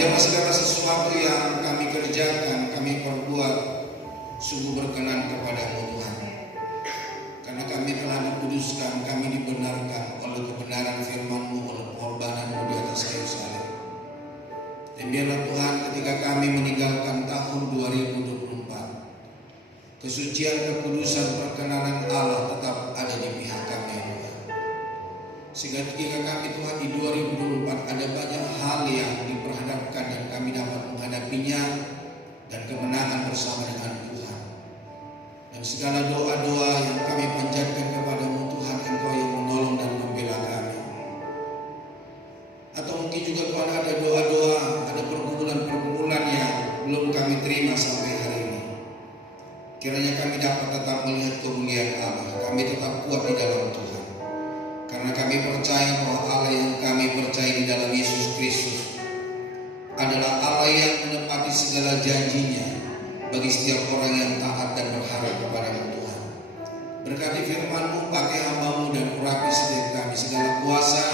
Biarlah segala sesuatu yang kami kerjakan, kami perbuat sungguh berkenan kepada-Mu Tuhan. Karena kami telah dikuduskan, kami dibenarkan oleh kebenaran firman-Mu, oleh pengorbanan-Mu di atas kayu salib. Dan biarlah Tuhan, ketika kami meninggalkan tahun 2024, kesucian, kekudusan, perkenanan Allah tetap ada di pihak kami, Tuhan. Sehingga ketika kami Tuhan di 2024 ada banyak hal yang diperhadapkan dan kami dapat menghadapinya dan kemenangan bersama dengan Tuhan. Dan segala doa-doa yang kami panjatkan kepada-Mu Tuhan, Engkau yang menolong dan membela kami. Atau mungkin juga Tuhan ada doa-doa, ada pergumulan-pergumulan yang belum kami terima sampai hari ini. Kiranya kami dapat tetap melihat kemuliaan Allah, kami tetap kuat di dalam Tuhan. Karena kami percaya bahwa Allah yang kami percaya di dalam Yesus Kristus adalah Allah yang menepati segala janjinya bagi setiap orang yang taat dan berharap kepada-Mu Tuhan. Berkati firman-Mu, pakai hamba-Mu dan urapi setiap kami. Segala kuasa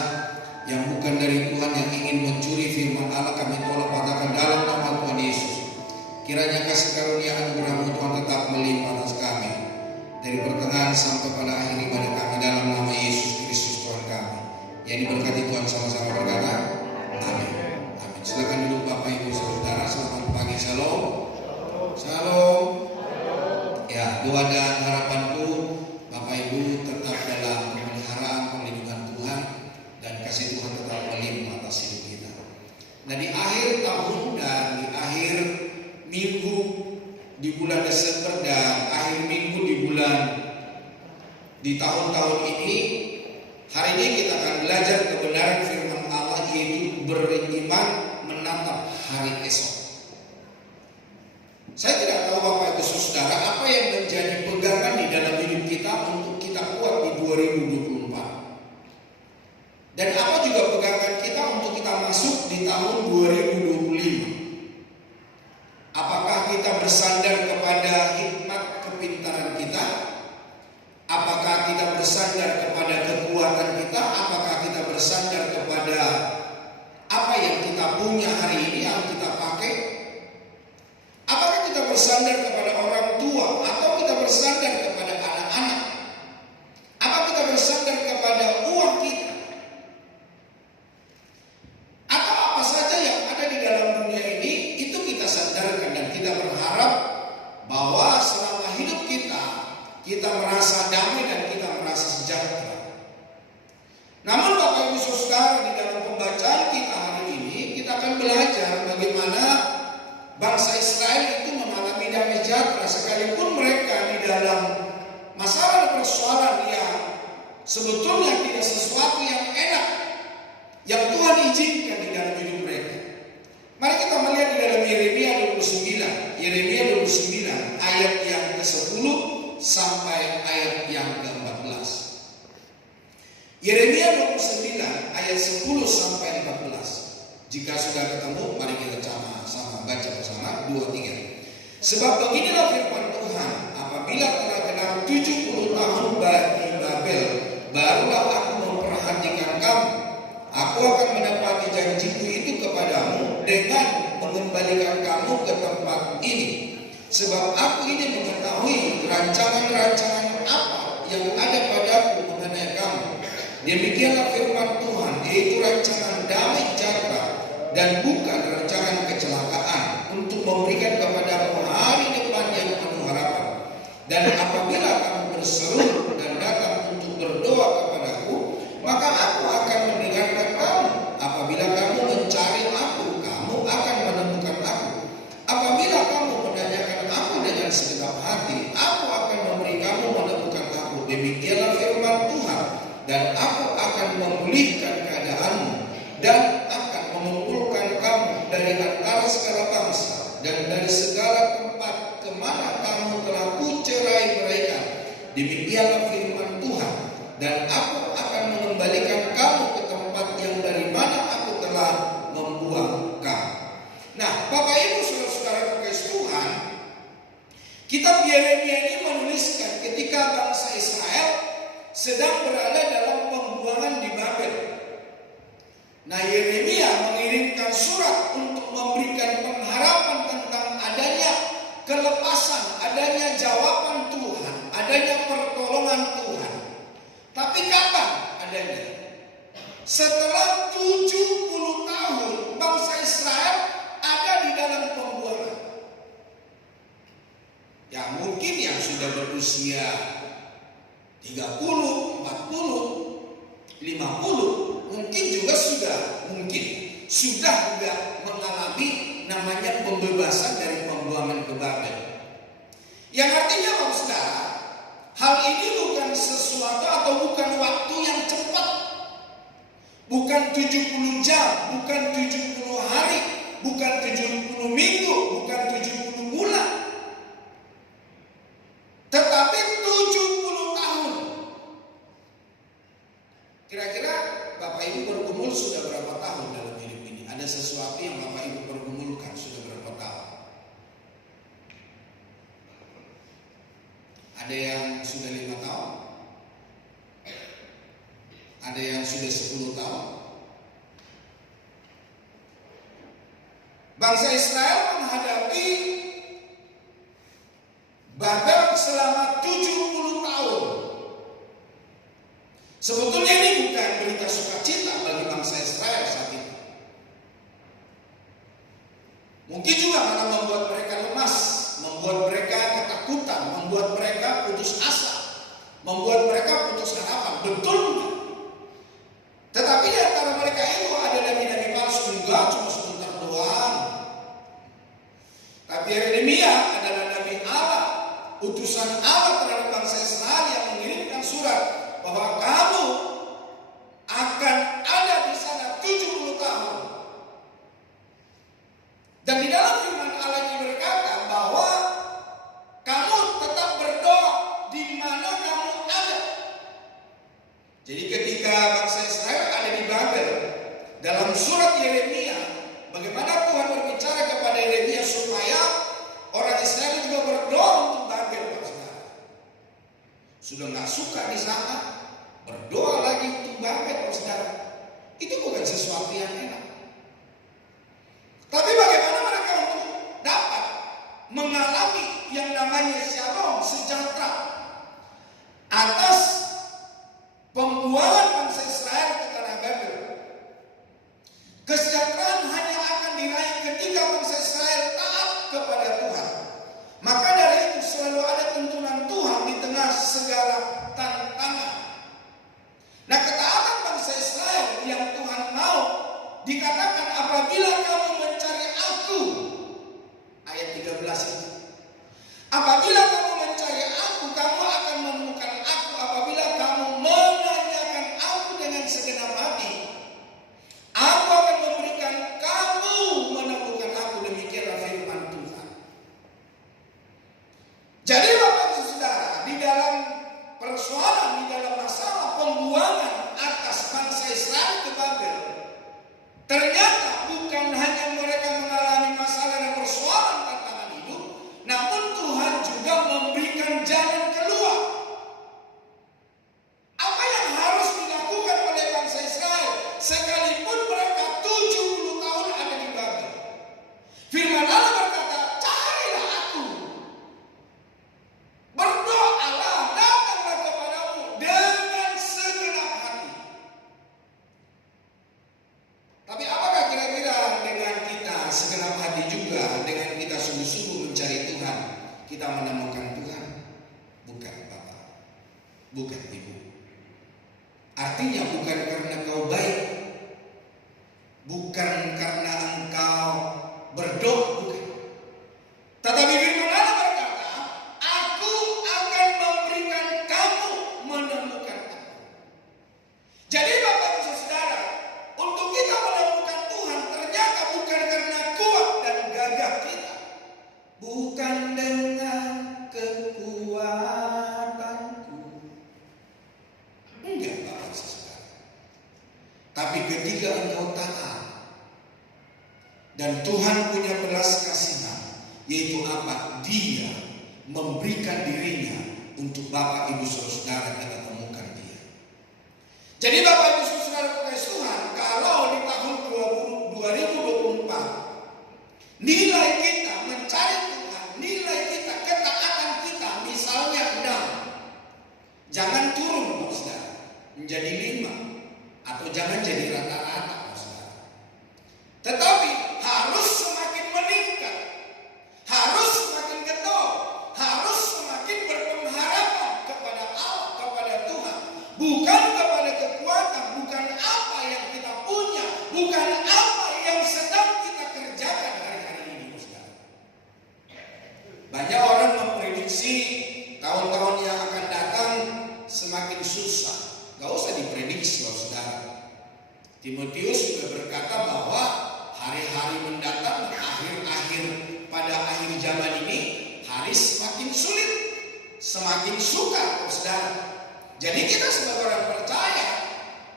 yang bukan dari Tuhan yang ingin mencuri firman Allah, kami tolak patahkan dalam nama Tuhan Yesus. Kiranya kasih karunia anugerah-Mu Tuhan tetap melimpah atas kami dari pertengahan sampai pada akhir ibadah kami dalam nama Yesus Kristus Tuhan kami. Yang diberkati Tuhan sama-sama berkata amin. Amin. Silakan duduk Bapak Ibu Saudara. Selamat pagi. Shalom. Shalom. Ya, doa dan harapanku Bapak Ibu tetap dalam pemeliharaan perlindungan Tuhan dan kasih Tuhan tetap melimpah atas hidup kita. Nah, di akhir tahun dan di akhir minggu di bulan Desember dan akhir minggu di tahun-tahun ini, hari ini kita akan belajar kebenaran firman Allah, yaitu beriman menatap hari esok. Saya tidak tahu Bapak Ibu Saudara apa yang menjadi pegangan di dalam hidup kita untuk kita kuat di 2024. Dan apa juga pegangan kita untuk kita masuk di tahun 2025. Apakah kita bersandar kepada hikmat kepintaran kita? Apakah kita bersandar kepada kekuatan kita? Apakah kita bersandar kepada apa yang kita punya hari ini yang kita pakai? Apakah kita bersandar kepada orang tua atau kita bersandar kepada anak-anak? Apa kita bersandar kepada uang kita? Atau apa saja yang ada di dalam dunia ini, itu kita sandarkan dan kita berharap bahwa selama hidup kita merasa damai dan kita merasa sejahtera. Namun Bapak Ibu Saudara, di dalam pembacaan kita hari ini, kita akan belajar bagaimana bangsa Israel itu mengalami damai sejahtera sekalipun mereka di dalam masalah persoalan yang sebetulnya tidak sesuatu yang enak yang Tuhan izinkan di dalam hidup mereka. Mari kita melihat di dalam Yeremia 29 ayat yang ke-10 sampai ayat yang ke-14. Yeremia 29 ayat 10 sampai 14. Jika sudah ketemu, mari kita sama-sama baca bersama 2, 3. Sebab beginilah firman Tuhan, apabila telah genap 70 tahun di Babel, barulah aku memperhatikan kamu. Aku akan menepati janjiku itu kepadamu dengan mengembalikan kamu ke tempat ini. Sebab aku ini mengetahui rancangan-rancangan apa yang ada padaku mengenai kamu. Demikianlah firman Tuhan, yaitu rancangan damai sejahtera dan bukan rancangan kecelakaan, untuk memberikan kepadamu hari depan yang penuh harapan. Dan apabila kamu berseru dan datang untuk berdoa kepadaku, maka aku akan mendengarkan kamu. Apabila kamu mencari aku, kamu akan menemukan aku. Apabila kamu menanyakan aku dengan segenap hati, aku akan memberi kamu menemukan aku. Demikianlah firman Tuhan. Dan aku akan memulihkan keadaanmu dan akan mengumpulkan kamu dari antara segala bangsa dan dari segala tempat kemana kamu telah kucerai-beraikan. Demikianlah firman Tuhan. Dan aku akan mengembalikan kamu ke tempat yang dari mana aku telah membuang kamu. Nah, Bapak Ibu Saudara-saudara kekasih Tuhan, kitab Yeremia ini menuliskan ketika bangsa Israel sedang berada dalam pembuangan di Babel. Nah, Yeremia mengirimkan surat untuk adanya jawaban Tuhan, adanya pertolongan Tuhan. Tapi kapan adanya? Setelah 70 tahun bangsa Israel ada di dalam pembuangan. Ya mungkin yang sudah berusia 30, 40, 50 mungkin juga sudah juga mengalami namanya pembebasan dari pembuangan ke Babel. Yang artinya saudara, hal ini bukan sesuatu atau bukan waktu yang cepat. Bukan 70 jam, bukan 70 hari, bukan 70 minggu, bukan 70 bulan. Tetapi 70 tahun. Kira-kira Bapak Ibu bergumul sudah berapa tahun dalam hidup ini? Ada sesuatu yang Bapak Ibu pergumulkan sudah berapa tahun? Ada yang sudah 5 tahun? Ada yang sudah 10 tahun? Bangsa Israel menghadapi Babel selama 70 tahun. Sebetulnya ini bukan berita sukacita bagi bangsa Israel saat itu. Mungkin juga karena membuat mereka lemas, membuat mereka ketakutan, membuat mereka putus asa, membuat mereka putus harapan. Betul enggak? Tetapi di antara mereka itu ada nabi-nabi palsu, enggak cuma sebentar doang. Tapi Yeremia adalah nabi Allah, utusan Allah terhadap bangsa Israel yang mengirimkan surat bahwa kamu akan ada di sana 70 tahun. Dan di dalam firman Allah ini berkata bahwa kamu tetap berdoa di mana kamu ada. Jadi ketika bangsa Israel ada di Babel, dalam surat Yeremia, bagaimana Tuhan berbicara kepada Yeremia supaya orang Israel juga berdoa untuk Babel. Sudah nggak suka di sana, berdoa lagi untuk Babel, saudara. Itu bukan sesuatu yang enak. Tapi bagaimana mereka untuk dapat mengalami yang namanya shalom, sejahtera atas pembuangan bangsa Israel ke tanah Babel? Kesejahteraan hanya akan diraih ketika bangsa Israel taat kepada Tuhan. Maka dari itu selalu ada tuntunan Tuhan di tengah segala tantangan. Nah, ketaatan bangsa Israel yang Tuhan mau dikatakan apabila kamu mencari aku, ayat 13 itu. Apabila kamu mencari aku, kamu akan menemukan aku. Apabila kamu menanyakan aku dengan segenap hati, aku akan memberikan kamu menemukan aku. Demikianlah firman Tuhan. Jadi Bapak Ibu Saudara, di dalam persoalan, di dalam masalah pembuangan atas bangsa Israel ke Babel, ternyata bukan hanya mereka mengalami masalah dan persoalan tantangan hidup, namun Tuhan juga memberikan jalan keluar. Apa yang harus dilakukan oleh bangsa Israel sekalipun mereka 70 tahun ada di Babel? Firman Allah berkata, carilah aku. Berdoalah, datanglah kepadamu dengan segenap hati. Tapi apakah kira-kira dengan kita segenap hati juga, dengan kita sungguh-sungguh mencari Tuhan, kita menemukan Tuhan? Bukan Bapak, bukan Ibu. Artinya bukan karena kau baik, bukan karena engkau berdoa, bukan. Tetapi firman Allah berkata, aku akan memberikan kamu menemukan aku. Jadi Bapak Ibu Saudara, untuk kita menemukan Tuhan ternyata bukan karena kuat dan gagah kita, bukan dengan kekuatanku. Enggak Bapak Ibu Saudara. Tapi ketika engkau taat dan Tuhan punya belas kasihan, yaitu apa? Dia memberikan dirinya untuk Bapak Ibu Saudara kita temukan dia. Jadi Bapak Ibu Saudara kekasih Tuhan, kalau di tahun 2024 nilai kita mencari Tuhan, nilai kita, ketaatan kita Timotius juga berkata bahwa hari-hari mendatang, pada akhir zaman ini, hari semakin sulit, semakin suka, saudara. Jadi kita sebagai orang percaya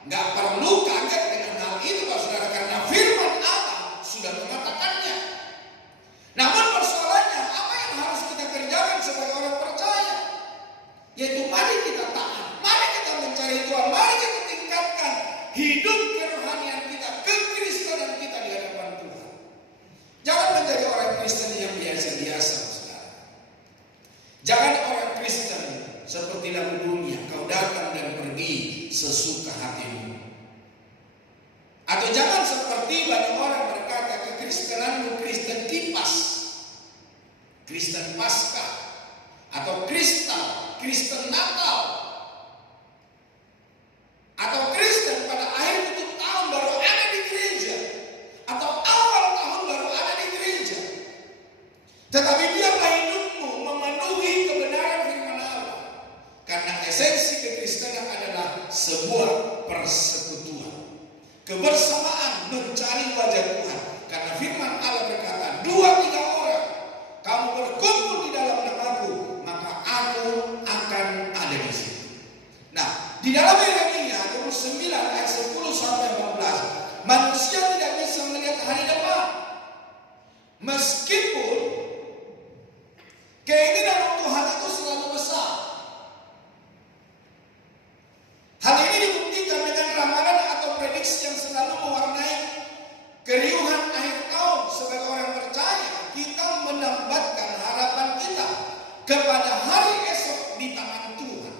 nggak perlu kaget dengan hal itu, saudara, karena firman Allah sudah mengatakannya. Namun persoalannya, apa yang harus kita kerjakan sebagai orang percaya? Yaitu mari kita taat, mari kita mencari Tuhan, mari kita tingkatkan hidup kerohanian kita, kekristenan kita di hadapan Tuhan. Jangan menjadi orang Kristen yang biasa-biasa, saudara. Jangan orang Kristen seperti dalam dunia, kau datang dan pergi sesuka hatimu. Atau jangan seperti banyak orang berkata kekristenanmu Kristen kipas, Kristen Pasca, atau Kristen Natal, atau Kristen pada akhir tutup tahun baru ada di gereja, atau awal tahun baru ada di gereja. Tetapi biarlah hidupmu memenuhi kebenaran firman Allah, karena esensi kekristenan adalah sebuah persekutuan, kebersamaan mencari wajah Tuhan. Karena firman Allah berkata, 2-3 orang kamu berkumpul di dalam namaku, maka aku akan ada di situ. Nah, di dalam Yeremia 29 ayat 10 sampai 14, manusia tidak bisa melihat hari depan. Meskipun keinginan Tuhan itu selalu besar. Hal ini dibuktikan dengan ramalan atau prediksi yang selalu mewarnai keriuhan akhir tahun. Sebagai orang percaya, kita menambatkan harapan kita kepada hari esok di tangan Tuhan.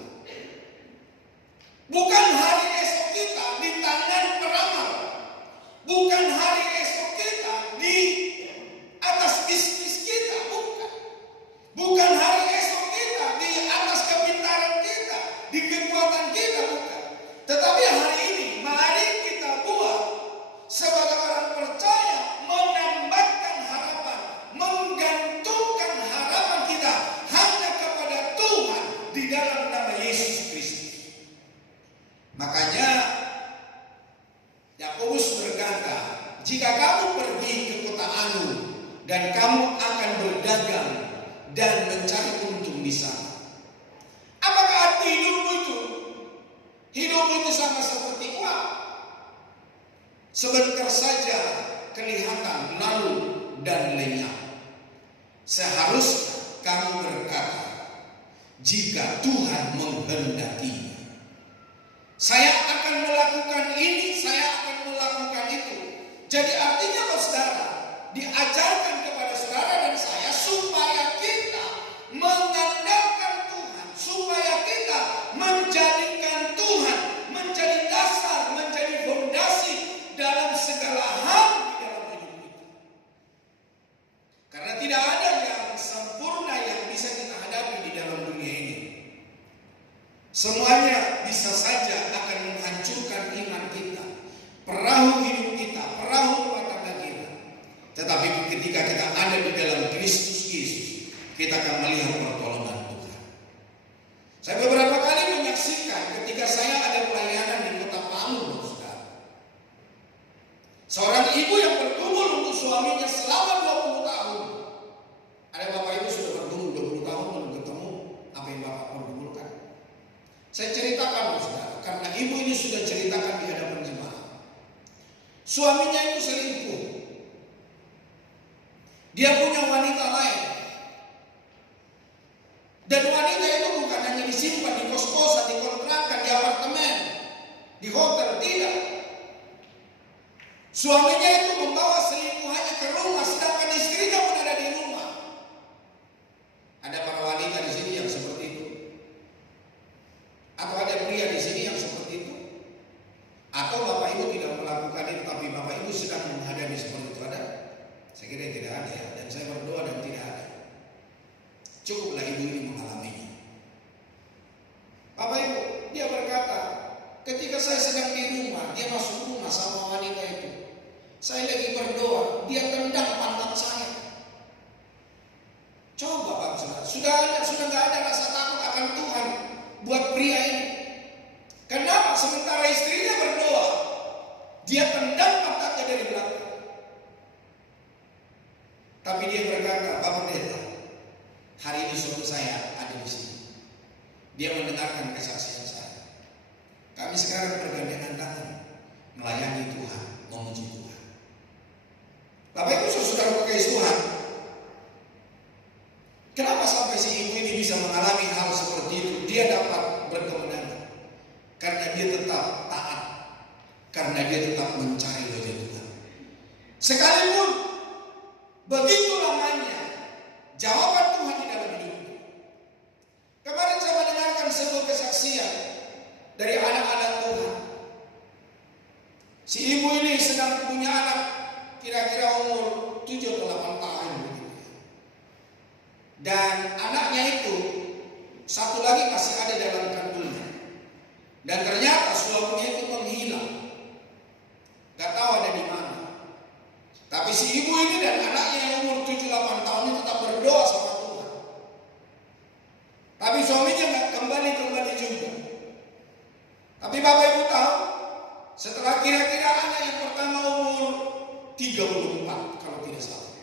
Bukan hari esok kita di tangan peramal. Bukan hari esok kita di atas bisnis kita. Bukan hari esok kita di atas kepintaran kita, di kekuatan kita, bukan. Tetapi hari ini mari kita buat sebagai orang percaya, menambahkan harapan, menggantungkan harapan kita hanya kepada Tuhan di dalam nama Yesus Kristus. Makanya Yakobus berkata, jika kamu pergi ke kota Anu dan kamu akan berdagang dan mencari untung di sana. Apakah arti hidupmu itu? Hidupmu itu sama seperti uang. Sebentar saja kelihatan lalu dan lenyap. Seharusnya kamu berkata, jika Tuhan menghendakinya, saya akan melakukan ini, saya akan melakukan itu. Jadi artinya, saudara, diajarkan kepada saudara dan saya supaya kita mengandalkan Tuhan, supaya kita menjadikan Tuhan menjadi dasar, menjadi fondasi dalam segala hal di dalam hidup kita. Karena tidak ada yang sempurna yang bisa kita hadapi di dalam dunia ini. Semuanya bisa saja akan menghancurkan iman kita, perahu hidup kita, perahu rumah tangga kita. Tetapi ketika kita ada di dalam Kristus Yesus, kita akan melihat pertolongan Tuhan. Saya beberapa kali menyaksikan ketika saya ada pelayanan di kota Palu, saudara. Seorang ibu yang bergumul untuk suaminya selama 20 tahun. Ada bapak ibu sudah bergumul 20 tahun belum ketemu apa yang bapak pergumulkan. Saya ceritakan, saudara, karena ibu ini sudah ceritakan di hadapan jemaat. Suaminya itu selingkuh. Dia punya wanita lain. Dan wanita itu bukan hanya disimpan di kos-kosan, di kontrakan, di apartemen, di hotel, tidak. Suaminya itu membawa selingkuhannya ke rumah, sedangkan istrinya pun ada di rumah. Ada para wanita di sini yang seperti itu? Atau ada pria di sini yang seperti itu? Atau bapak ibu tidak melakukan itu, tapi bapak ibu sedang menghadapi seperti itu, ada? Saya kira tidak ada ya. Dan saya Tapi dia berkata, Pak Pendeta, hari ini suami saya ada di sini. Dia mendengarkan kesaksian saya. Kami sekarang bergandengan tangan melayani Tuhan, memuji Tuhan. Bapak Ibu saudara pakai Tuhan, kenapa sampai si ibu ini bisa mengalami hal seperti itu? Dia dapat berkemenangan karena dia tetap taat, karena dia tetap mencari wajah Tuhan. Sekalipun begitu lamanya jawaban Tuhan di dalam hidupnya. Kemarin saya mendengarkan sebuah kesaksian dari anak-anak Tuhan. Si ibu ini sedang punya anak kira-kira umur 7 atau 8 tahun. Dan anaknya itu satu lagi masih ada dalam kandungan. Dan ternyata suaminya itu menghilang. Gak tahu ada di mana. Tapi si ibu ini dan anaknya yang umur 7-8 tahun ini tetap berdoa sama Tuhan. Tapi suaminya gak kembali juga. Tapi Bapak Ibu tahu, setelah kira-kira anak yang pertama umur 34 kalau tidak salah,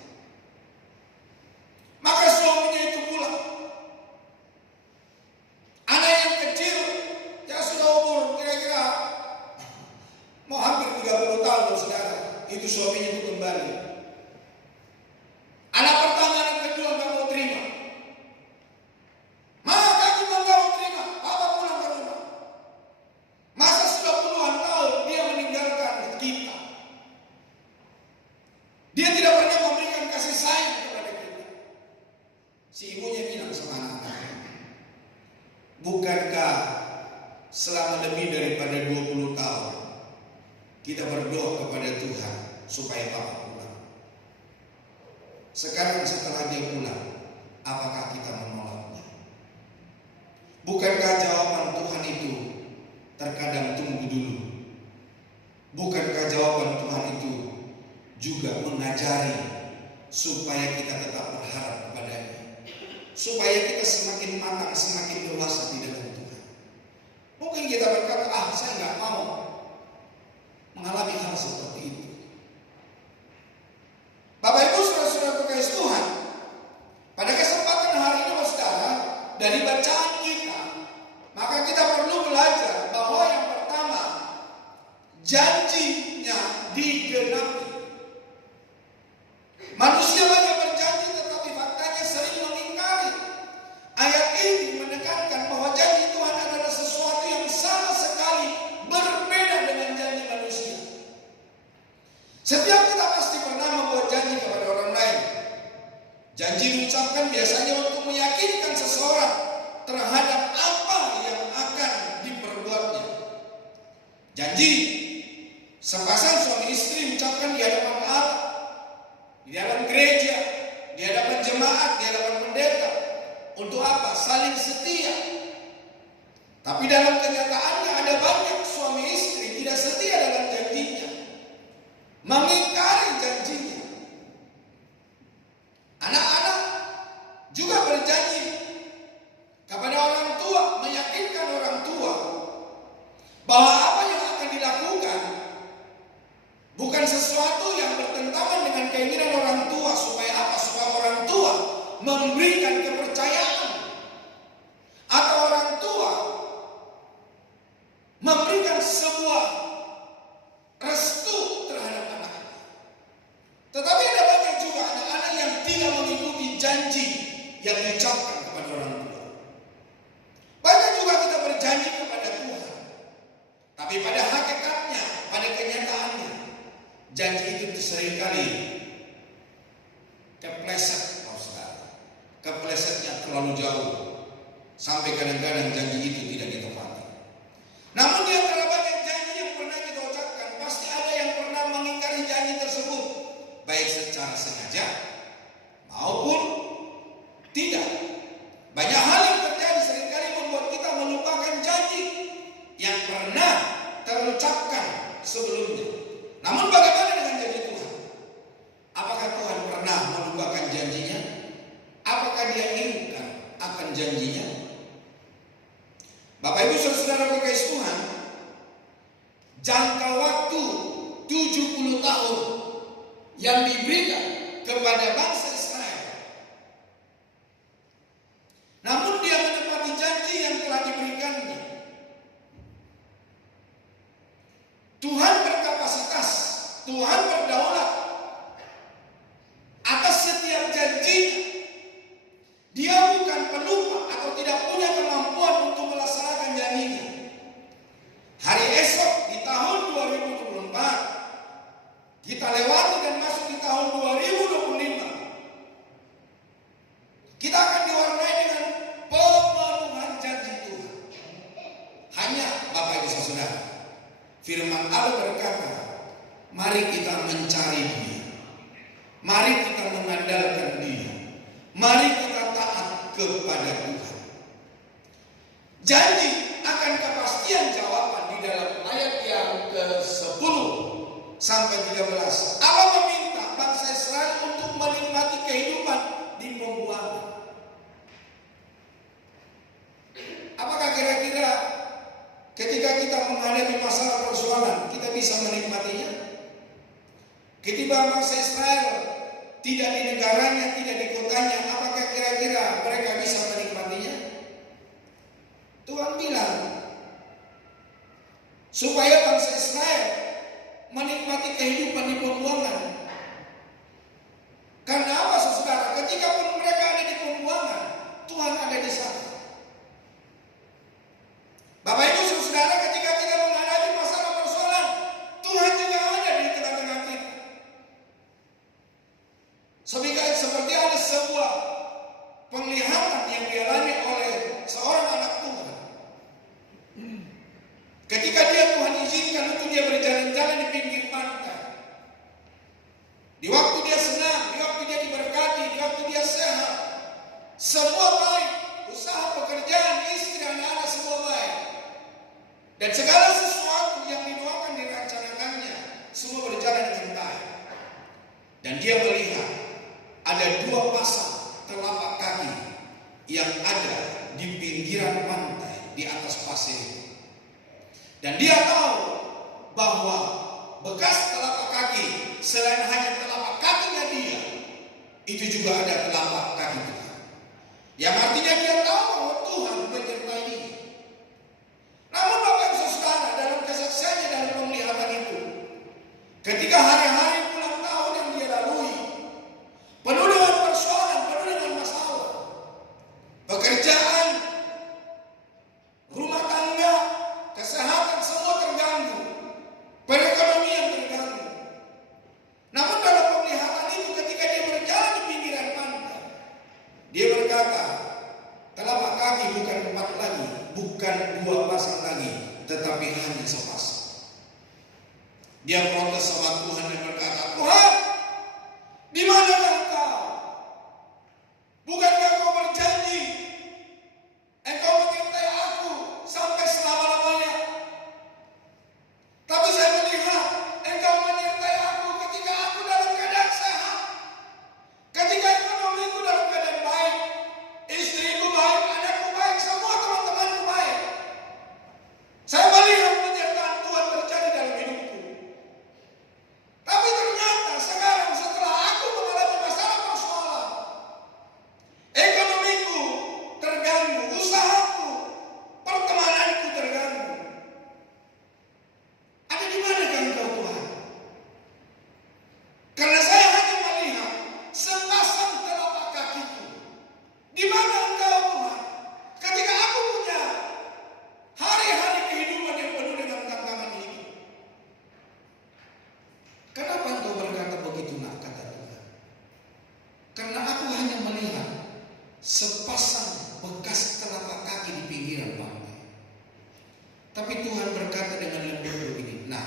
maka suaminya itu pulang. Anak yang kecil yang sudah umur kira-kira mau hampir 30 tahun saudara, itu suaminya itu kembali. Anak pertama, anak kedua nggak mau terima. Maka kita nggak mau terima, Papa pulang ke rumah. Masa sudah puluhan tahun dia meninggalkan kita. Dia tidak pernah memberikan kasih sayang kepada kita. Si ibunya bilang sama anak-anaknya, bukankah selama lebih daripada 20 tahun kita berdoa kepada Tuhan supaya Papa pulang? Sekarang setelah dia pulang, apakah kita menolaknya? Bukankah jawaban Tuhan itu terkadang tunggu dulu? Bukankah jawaban Tuhan itu juga mengajari supaya kita tetap berharap kepadanya, supaya kita semakin matang, semakin dewasa di dalam Tuhan? Mungkin kita berkata, saya nggak mau mengalami hal seperti itu. Bapak Ibu saudara-saudara terkasih Tuhan, pada kesempatan hari ini saudara, dari bacaan kita, maka kita perlu belajar bahwa yang pertama, janjinya digenapi. Manusia banyak berjanji tetapi faktanya sering mengingkari. Ayat ini menekankan bahwa janji Tuhan adalah sesuatu yang sama sekali berbeda dengan janji manusia. Setiap kita pasti pernah membuat janji kepada orang lain. Janji diucapkan biasanya untuk meyakinkan seseorang terhadap apa yang akan diperbuatnya. Janji sepasang suami istri ucapkan di hadapan Allah, di dalam gereja, di hadapan jemaat, di hadapan pendeta. Untuk apa? Saling setia. Tapi dalam kenyataannya ada banyak suami istri tidak setia dalam janjinya, mengingkari janjinya. Anak-anak juga berjanji kepada orang tua, meyakinkan orang tua bahwa apa yang akan dilakukan bukan sesuatu yang bertentangan dengan keinginan orang tua. Supaya apa? Supaya orang tua memberikan kepercayaan, atau orang tua memberikan sebuah restu terhadap anaknya. Tetapi ada banyak juga anak-anak yang tidak mengikuti janji yang diucapkan kepada orang tua. Banyak juga kita berjanji kepada Tuhan, tapi pada hakikatnya, pada kenyataannya, janji itu seringkali kepleset, keplesetnya terlalu jauh, sampai kadang-kadang janji itu tidak ditepati. Namun di antara banyak janji yang pernah kita ucapkan, pasti ada yang pernah mengingkari janji tersebut, baik secara sengaja maupun tidak. Banyak hal yang terjadi seringkali membuat kita melupakan janji yang pernah terucapkan sebelumnya. Namun bagaimana dengan janji Tuhan? Apakah Tuhan pernah melupakan janjinya? Apakah dia ingat akan janjinya? Bapak Ibu saudara terkasih Tuhan, jangka waktu 70 tahun yang diberikan kepada bangsa menikmati kehidupan di pembuangan. Apakah kira-kira ketika kita menghadapi masalah persoalan, kita bisa menikmatinya? Ketika bangsa Israel tidak di negaranya, tidak di kotanya, apakah kira-kira mereka bisa menikmatinya? Tuhan bilang supaya bangsa Israel menikmati kehidupan di pembuangan. Karena apa, saudara? Ketika pun mereka ada di pembuangan, Tuhan ada di sana. Bapak Ibu saudara, ketika kita menghadapi masalah persoalan, Tuhan juga ada di tengah-tengah kita. Seperti ada sebuah penglihatan yang dialami oleh seorang anak Tuhan. Ketika Tuhan izinkan untuk dia berjalan-jalan di pinggir pantai. Di waktu dia senang, di waktu dia diberkati, di waktu dia sehat, semua baik, usaha, pekerjaan, istri, anak-anak semua baik. Dan segala sesuatu yang didoakan, dirancanakannya, semua berjalan dengan baik. Dan dia melihat ada dua pasang telapak kaki yang ada di pinggiran pantai di atas pasir. Dan dia tahu bahwa bekas telapak kaki selain hanya telapak kakinya dia, itu juga ada telapak kaki Tuhan. Yang artinya dia tahu bahwa Tuhan menyertai dia. Namun Bapak Ibu saudara, dalam kesaksiannya, dalam penglihatan itu, ketika hari-hari ulang tahun yang dia lalui, penuh dengan persoalan, penuh dengan masalah, pekerjaan, rumah tangga, kesehatan semua terganggu, perekonomian terganggu. Namun dalam penglihatan itu, ketika dia berjalan di pinggiran pantai, dia berkata, telapak kaki bukan 4 lagi, bukan 2 pasang lagi, tetapi hanya sepasang. Dia protes sama Tuhan dan berkata, Tuhan, di mana Engkau? Bukankah Kau berjanji Engkau menyertai aku sampai selama-lamanya? Tapi saya melihat Engkau menyertai aku ketika aku dalam keadaan sehat, ketika ekonomiku dalam keadaan baik, istriku baik, anakku baik, semua teman-temanku baik. Saya melihat penyertaan Tuhan terjadi dalam hidupku. Tapi ternyata sekarang setelah aku mengalami masalah persoalan, ekonomiku terganggu, usahaku, pertemananku terganggu. Ada di manakah Engkau Tuhan? Karena saya hanya melihat sepasang telapak kakiku. Di mana Engkau Tuhan? Ketika aku punya hari-hari kehidupan yang penuh dengan tantangan ini. Kenapa Engkau berkata begitu, nak, kata Tuhan? Karena aku hanya melihat sepasang bekas telapak kaki di pinggiran pantai. Tapi Tuhan berkata dengan lembut begini, nah,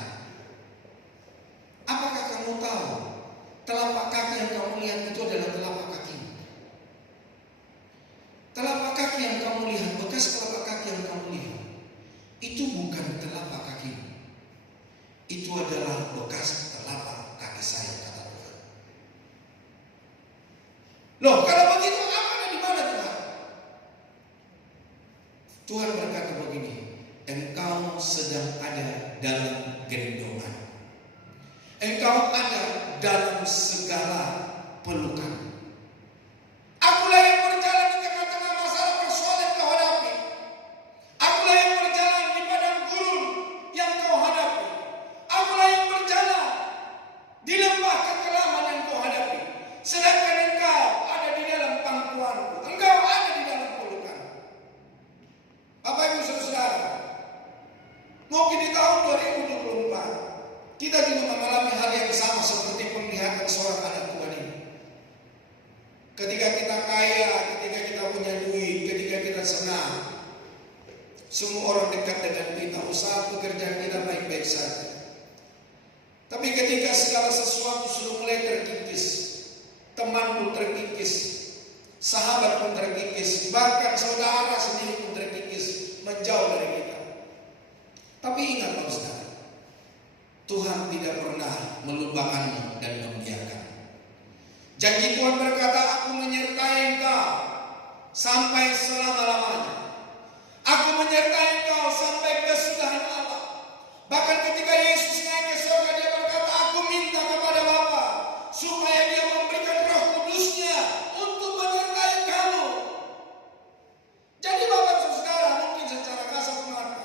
apakah kamu tahu telapak kaki yang kamu lihat itu adalah telapak kakimu? Telapak kaki yang kamu lihat, bekas telapak kaki yang kamu lihat, itu bukan telapak kakimu. Itu adalah bekas telapak kaki saya, kata Tuhan. Loh, kalau begitu apa ada di mana Tuhan? Tuhan berkata begini, engkau sedang ada dalam gendongan. Engkau ada dalam segala pelukan. Akulah yang berjalan di tengah-tengah masalah persoalan yang kau hadapi. Akulah yang berjalan di padang gurun yang kau hadapi. Akulah yang berjalan di lembah kekelaman yang kau hadapi. Sedangkan engkau ada di dalam pangkuanku. Engkau ada di dalam pelukan. Bapak Ibu saudara, mungkin di tahun 2024 kita juga mengalami hal yang sama seperti penglihatan seorang anak Tuhan ini. Ketika kita kaya, ketika kita punya duit, ketika kita senang, semua orang dekat dengan kita, usaha pekerjaan kita baik-baik saja. Tapi ketika segala sesuatu sudah mulai terkikis, teman pun terkikis, sahabat pun terkikis, bahkan saudara sendiri pun terkikis, menjauh dari kita. Tapi ingatlah saudara, Tuhan tidak pernah melupakanmu dan membiarkan. Janji Tuhan berkata, aku menyertai engkau sampai selama-lamanya. Aku menyertai engkau sampai kesudahan Allah. Bahkan ketika Yesus naik ke surga, dia berkata, aku minta kepada Bapa supaya dia memberikan Roh Kudusnya untuk menyertai kamu. Jadi Bapak Saudara, mungkin secara kasat mata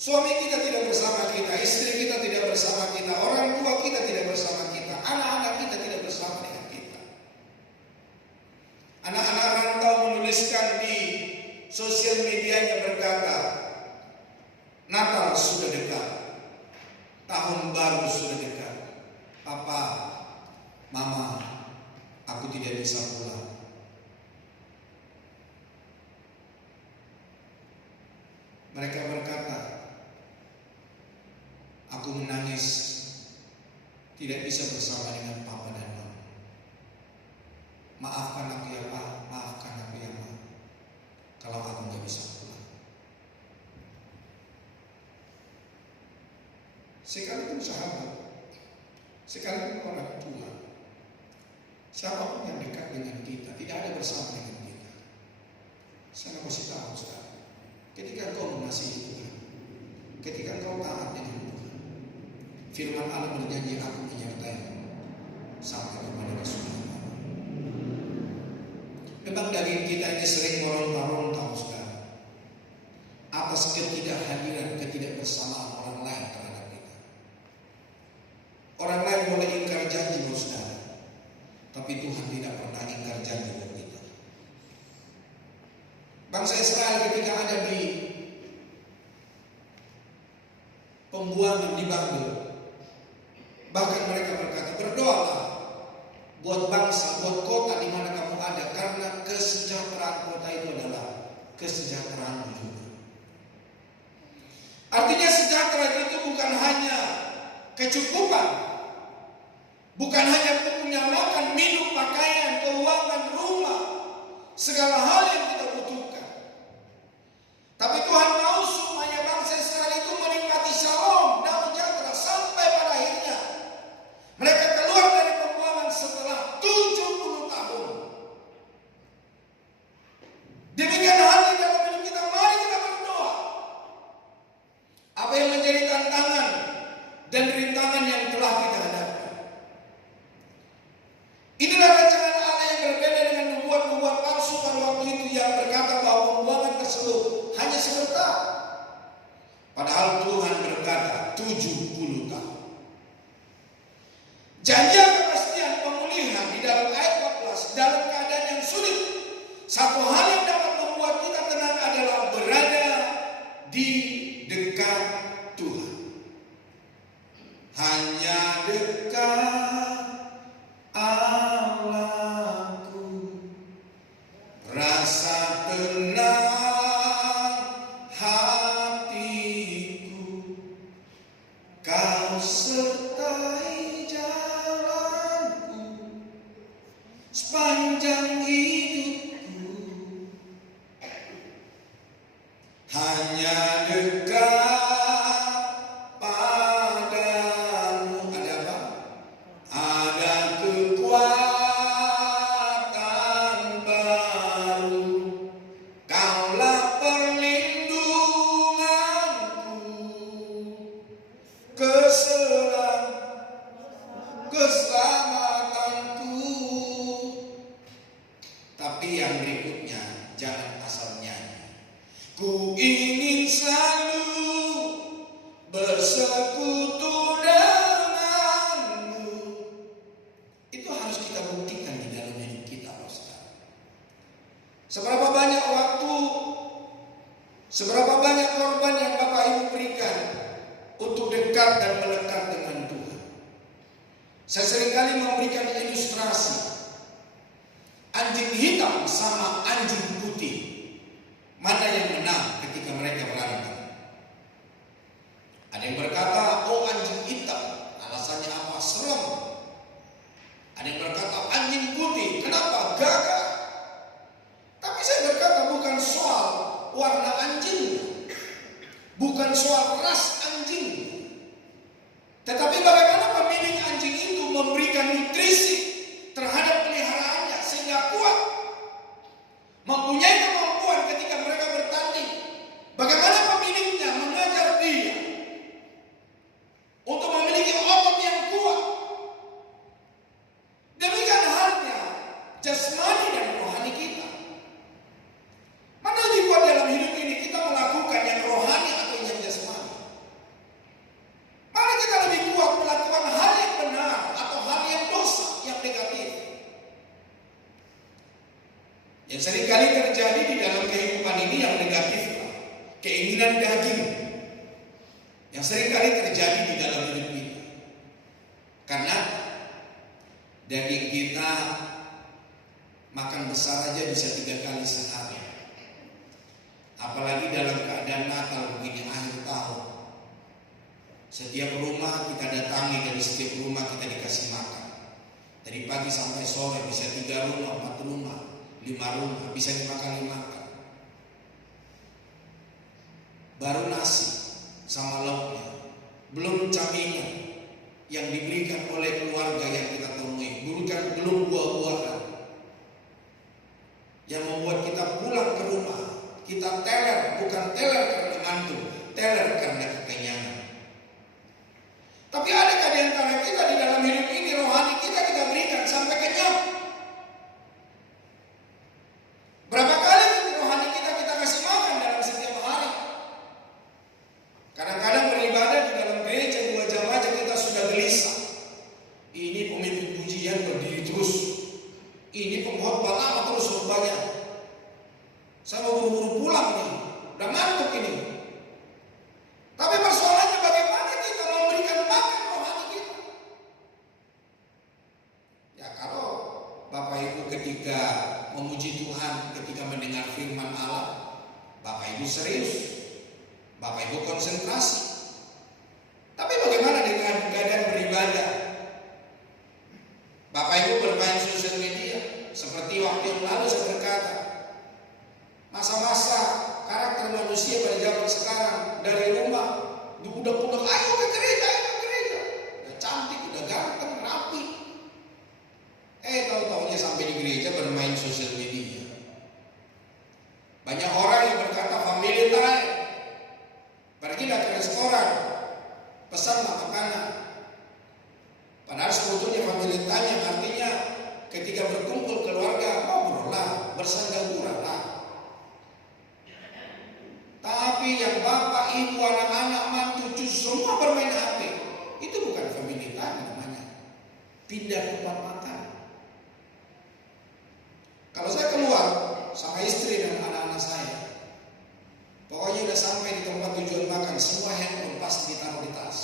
suami kita tidak bersama kita, istri kita tidak bersama kita, orang tua kita tidak bersama kita, anak-anak kita tidak bersama dengan kita. Anak-anak rantau menuliskan di sosial medianya berkata, Natal sudah dekat, tahun baru sudah dekat. Papa, Mama, aku tidak bisa pulang. Mereka berkata, aku menangis, tidak bisa bersama dengan Papa dan Mama. Maafkan aku ya Pak, maafkan aku ya Mama, kalau aku nggak bisa pulang. Sekalipun sahabat, sekalipun orang tua, siapapun yang dekat dengan kita, tidak ada bersama dengan kita. Saya kasih tahu saudara, ketika kau mengasihi Tuhan, ketika kau taat dengan Tuhan, firman Allah berjanji, aku menyertai sampai kepada kesudahan. Memang daging kita ini sering meronta-ronta saudara, atas ketidakhadiran, ketidakbersamaan orang lain terhadap kita. Orang lain boleh ingkar janji saudara, tapi Tuhan tidak pernah ingkar janji buat kita. Bangsa Israel ketika ada di pembuangan di Babel, bahkan mereka berkata, berdoalah buat bangsa, buat kota di mana kamu ada, karena kesejahteraan kota itu adalah kesejahteraan juga. Artinya sejahtera itu bukan hanya kecukupan, bukan hanya punya makan, minum, pakaian, keuangan, rumah, segala hal yang kita butuhkan. Tapi Tuhan mau supaya bangsa Israel itu menikmati shalom, damai sejahtera, sampai pada akhirnya mereka keluar dari pembuangan setelah 70 tahun. Demikian halnya dalam hidup kita, mari kita berdoa. Apa yang menjadi tantangan dan rintangan yang telah kita hadapi. Inilah rancangan Allah yang berbeda dengan nubuat-nubuat palsu pada waktu itu yang berkata bahwa pembuangan tersebut hanya sebentar. Padahal Tuhan berkata 70 tahun. Janji kepastian pemulihan di dalam ayat 14 dalam keadaan yang sulit. Satu hal yang dapat membuat kita tenang adalah berada di dekat Tuhan. Hanya dekat Allahku, rasa tenang hatiku, kau sertai jalanku sepanjang hidupku. Hanya dekat padamu ada apa? Ada kekuatan baru. Kaulah perlindunganku, keselamatanku. Tapi yang berikutnya jangan asal nyanyi. Ku ingin selalu bersekutu denganmu. Itu harus kita buktikan di dalam hidup kita, saudara. Seberapa banyak waktu, seberapa banyak korban yang Bapak Ibu berikan untuk dekat dan melekat dengan Tuhan. Saya seringkali memberikan ilustrasi anjing hitam sama anjing putih. Mana yang menang ketika mereka berantem? Ada yang berkata, oh anjing hitam, alasannya apa? Serem. Ada yang berkata anjing putih, kenapa? Gagah. Tapi saya berkata bukan soal warna anjingnya, bukan soal ras anjingnya, tetapi bagaimana pemilik anjing itu memberikan nutrisi jasmani dan rohani kita. Mana lebih kuat dalam hidup ini, kita melakukan yang rohani atau yang jasmani? Mana kita lebih kuat melakukan hal yang benar atau hal yang dosa, yang negatif? Yang seringkali terjadi di dalam kehidupan ini yang negatif, keinginan daging, yang seringkali terjadi di dalam hidup kita. Karena daging kita makan besar aja bisa 3 kali sehari. Apalagi dalam keadaan Natal begini, akhir tahun. Setiap rumah kita datangi, dari setiap rumah kita dikasih makan. Dari pagi sampai sore bisa 3 rumah, 4 rumah, 5 rumah, bisa dimakan. Baru nasi sama lauknya, belum camilan yang diberikan oleh keluarga yang kita temui, belum buah-buahan yang membuat kita pulang ke rumah. Kita teler, bukan teler karena ngantuk, teler karena kekenyangan. Tapi adakah di antara kita di dalam hidup ini rohani kita berikan sampai kenyang? Berapa kali rohani kita kasih makan dalam setiap hari? Kadang-kadang beribadah di dalam gereja 2 jam aja kita sudah gelisah. Ini pemimpin pujian berdiri terus, ini pengkhotbah lama terus banyak. Saya mau buru-buru pulang nih, udah ngantuk ini. Tapi persoalannya bagaimana kita memberikan makan rohani kita? Ya kalau Bapak Ibu ketika memuji Tuhan, ketika mendengar firman Allah, Bapak Ibu serius, Bapak Ibu konsentrasi. Tapi bagaimana dengan keadaan beribadah? Bapak Ibu bermain sosial media, seperti waktu yang lalu saya berkata, masa-masa karakter manusia pada zaman sekarang, dari rumah dibudak-budak, ayo ke gereja, udah cantik, udah ganteng, rapi. Tahu-taunya sampai di gereja bermain sosial media. Banyak orang yang berkata family time, pergilah ke restoran, pesanlah makanan. Padahal sebetulnya family time yang artinya ketika berkumpul keluarga, ngobrol lah, bersandang-gurau lah. Tapi yang bapak, ibu, anak-anak, mantu, cucu semua bermain HP, itu bukan family time namanya. Pindah tempat makan. Kalau saya keluar sama istri dan anak-anak saya, pokoknya udah sampai di tempat tujuan makan, semua handphone pasti ditaruh di tas.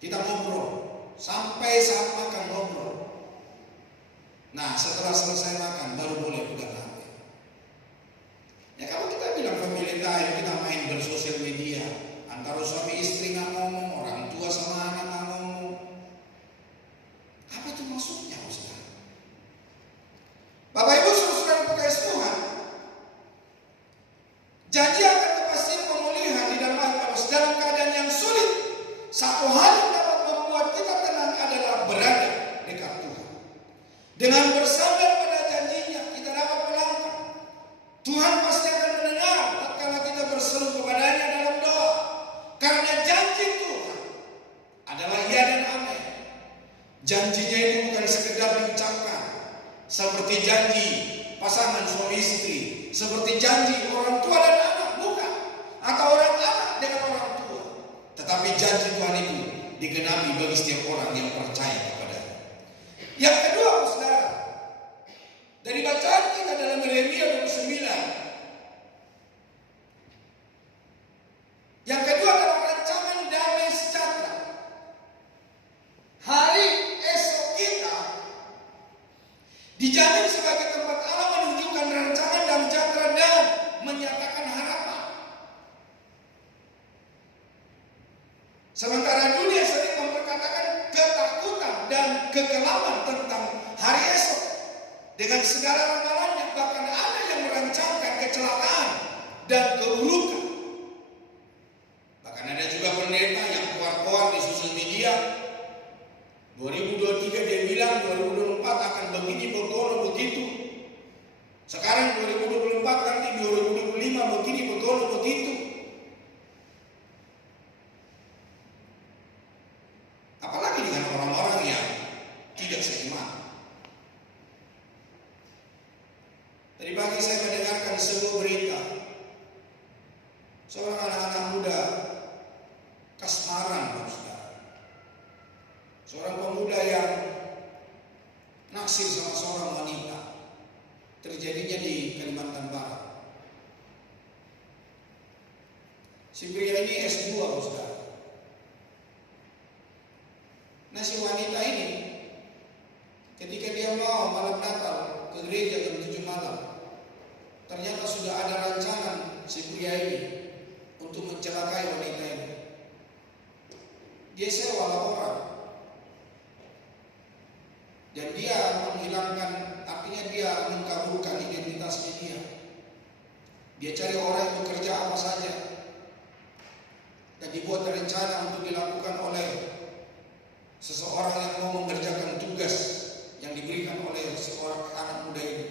Kita ngobrol sampai saat makan ngobrol. Nah setelah selesai makan baru boleh pegang HP. Ya kalau kita bilang family time, kita main bersosial media, antara suami istri nggak ngomong, orang tua sama anak nggak ngomong. Apa itu maksudnya, Ustaz? Bapak Ibu saudara pekais Tuhan, janji akan kepastian pemulihan di dalam dalam keadaan yang sulit. Satu hal yang dapat membuat kita tenang adalah berada dekat Tuhan. Dengan bersandar pada janjinya, kita dapat melangkah. Tuhan pasti akan mendengar tatkala kita berseru kepadanya dalam doa. Karena janji Tuhan adalah ya dan amin. Janjinya itu bukan sekedar diucapkan, seperti janji pasangan suami istri, seperti janji orang tua dan anak, bukan, atau orang anak dengan orang tua. Tetapi janji Tuhan itu digenapi bagi setiap orang yang percaya kepadanya. Yang kedua, saudara, dari bacaan kita dalam Yeremia 29, yang kedua adalah rancangan damai sejahtera. Hari esok kita dijamin sebagai tempat Allah menunjukkan rancangan damai sejahtera dan menyatakan harapan. Sementara dunia sering memperkatakan ketakutan dan kekelaman tentang hari esok dengan segala ramalannya, bahkan ada yang merancangkan kecelakaan dan keburukan. Bahkan ada juga pendeta yang keluar-keluar di sosial media, 2023 dia bilang 2024 akan begini, begono, begitu. Sekarang 2024 nanti 2025 begini, begono, begitu. Apalagi dengan orang-orang yang tidak seiman sebuah berita. Seorang anak-anak muda kasmaran, saudara. Seorang pemuda yang naksir sama seorang wanita. Terjadinya di Kalimantan Barat. Si pria ini S2, saudara. Nah, si wanita ini ketika dia mau malam Natal ke gereja jam 7 malam, ternyata sudah ada rancangan si pria ini untuk mencelakai wanita ini. Dia sewa orang dan dia menghilangkan, artinya dia mengkaburkan identitasnya dia. Dia cari orang yang bekerja apa saja dan dibuat rencana untuk dilakukan oleh seseorang yang mau mengerjakan tugas yang diberikan oleh seorang anak muda ini.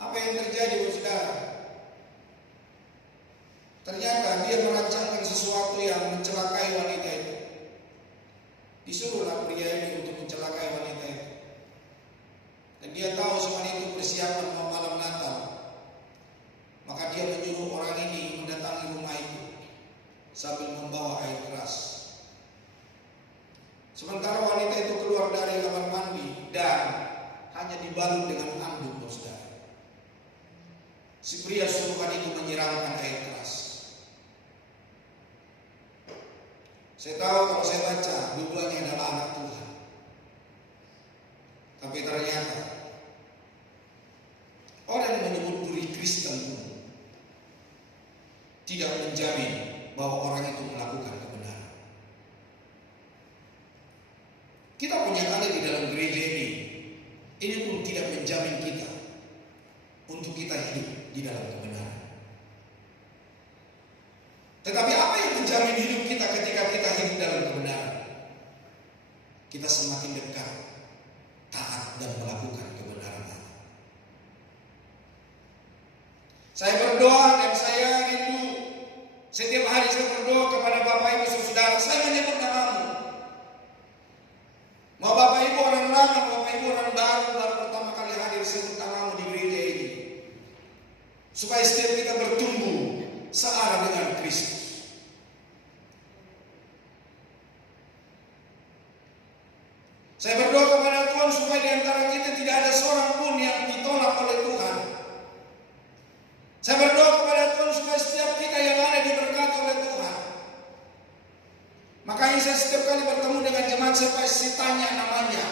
Apa yang terjadi, saudara? Ternyata dia merancangkan sesuatu yang mencelakai wanita itu. Disuruhlah pria ini untuk mencelakai wanita itu. Dan dia tahu semuanya itu persiapan mau malam Natal. Maka dia menyuruh orang ini mendatangi rumah itu sambil membawa air keras. Sementara wanita itu keluar dari kamar mandi dan hanya dibalut dengan anduk, saudara. Si pria suruhan itu menyiramkan air keras. Saya tahu kalau saya baca, dua-duanya adalah anak Tuhan. Tapi ternyata orang yang menyebut diri Kristen pun tidak menjamin bahwa orang itu melakukan kebenaran. Kita punya kali di dalam gereja ini pun tidak menjamin kita untuk kita hidup di dalam kebenaran. Tetapi apa yang menjamin hidup kita ketika kita hidup dalam kebenaran? Kita semakin dekat, taat dan melakukan kebenaran. Saya berdoa dan saya rindu. Setiap hari saya berdoa kepada Bapak Ibu Saudara, saya menyebut namamu. Mau Bapak Ibu orang lama, Bapak Ibu orang baru pertama kali hadir, sebut namamu di gereja ini. Supaya setiap kita bertumbuh searah dengan Kristus. Saya berdoa kepada Tuhan supaya di antara kita tidak ada seorang pun yang ditolak oleh Tuhan. Saya berdoa kepada Tuhan supaya setiap kita yang ada diberkati oleh Tuhan. Makanya saya setiap kali bertemu dengan jemaat saya tanya namanya.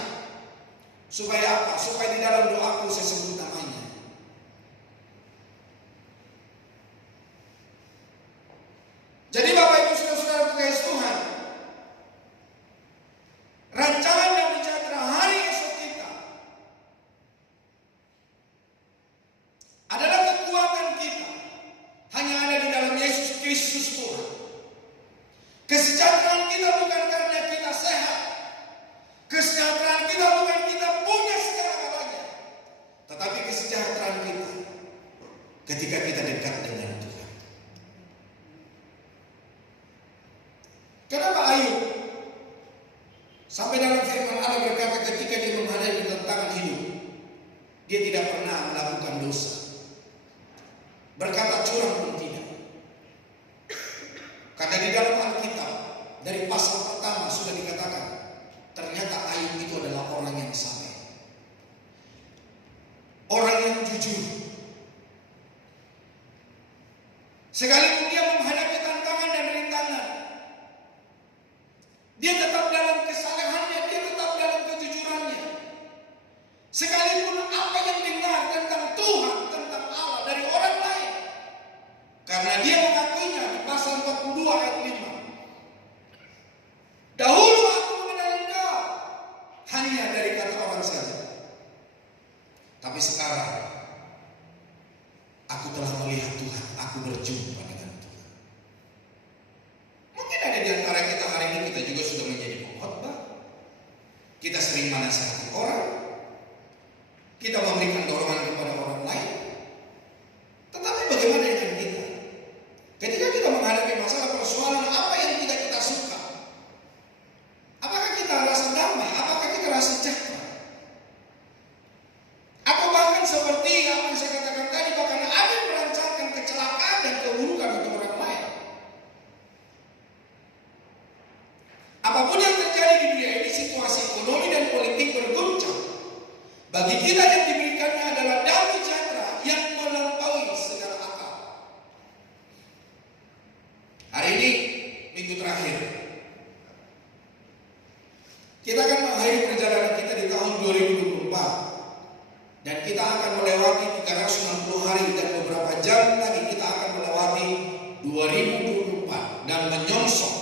Supaya apa? Supaya di dalam doaku saya sebut namanya. Jadi Bapak Ibu Saudara-saudara kekasih Tuhan, rancangan dan bicara hari esok kita adalah kekuatan kita hanya ada di dalam Yesus Kristus Tuhan. Kesejahteraan kita bukan karena kita sehat. Kesejahteraan kita bukan kita punya segala-galanya. Tetapi kesejahteraan kita ketika kita dekat dengan Tuhan. Kenapa Ayub sampai dalam firman Allah berkata ketika dia menghadapi tantangan hidup, dia tidak pernah melakukan dosa. Berkata curang pun tidak. Karena di dalam Alkitab dari pasal pertama sudah dikatakan ternyata Ayub itu adalah orang yang saleh, orang yang jujur. Sekalipun dia menghadapi tantangan dan rintangan, dia tetap dalam kesalehannya, dia tetap dalam kejujurannya. Sekalipun apa yang dengar tentang Tuhan, tentang Allah dari orang lain, karena dia mengakuinya di pasal 42 ayat 5. Dahulu aku mengenal Engkau hanya dari kata orang saja, tapi sekarang aku telah melihat Tuhan, aku berjumpa dengan Tuhan. Mungkin ada di antara kita hari ini kita juga sudah menjadi pengkhotbah. Kita sering menasihati orang. Kita memberikan dorongan kepada orang lain. Tetapi bagaimana dengan kita? Ketika kita menghadapi masalah persoalan apa yang tidak kita suka, apakah kita rasa damai? Apakah kita rasa sejahtera? apapun yang terjadi di dunia ini, situasi ekonomi dan politik berguncang. Bagi kita yang diberikannya adalah damai sejahtera yang melampaui segala akal. Hari ini minggu terakhir, kita akan mengakhiri perjalanan kita di tahun 2024. Dan kita akan melewati 360 hari dan beberapa jam lagi kita akan melewati 2024 dan menyongsong